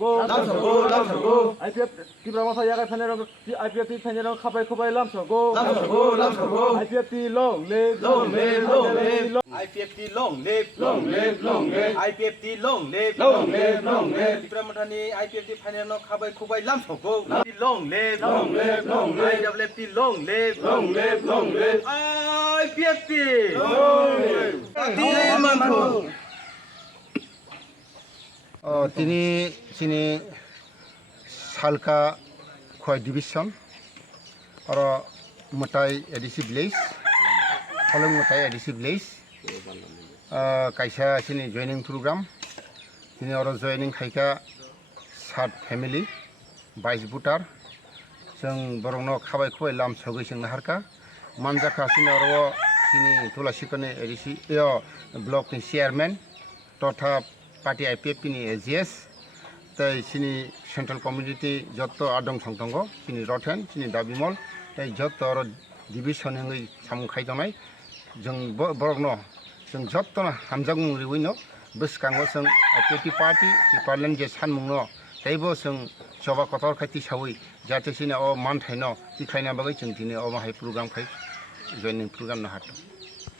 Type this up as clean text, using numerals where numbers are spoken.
lamsogo IPF ti brama sa yaga phane rong IPF ti phane rong khabai khabai lamsogo IPF ti long live IPF ti long live IPF ti long live ti brama thani IPF ti phane rong khabai khabai lamsogo ti long live IPF ti long live IPF ti mantu তিনি চিনি সালকা খয় division আর মতাই ADC village Hollong মতাই ADC village কাইসা চিনি joining programme তিনি আর joining খাইকা 7 family 22 voter जों बरंनो खाबाय खुबाय लाम सगै जों नाहारका मानजाखा सिनि आरो सिनि तुलासिकनि एडिसि ब्लक नि चेयारमैन तथा पार्टी IPF नि एजिएस तै सिनि सेंट्रल कमिउनिटी जत्त आदं संतंग सिनि रथेन सिनि दाबिमल तै जत्त आरो डिविजन हंगै सामखाय जनाय जों बरंनो जों जत्त हामजागुं रिवैनो बसकांगो जों IPF पार्टी पार्लियामेंट जे सानमुंनो तैबो जों सभा कतर खायति सावै जाहाथे सिनि मान थाइनो तिखायना बागै जों दिनै माहाय प्रग्राम खाय जयनिं प्रग्राम न हाथों।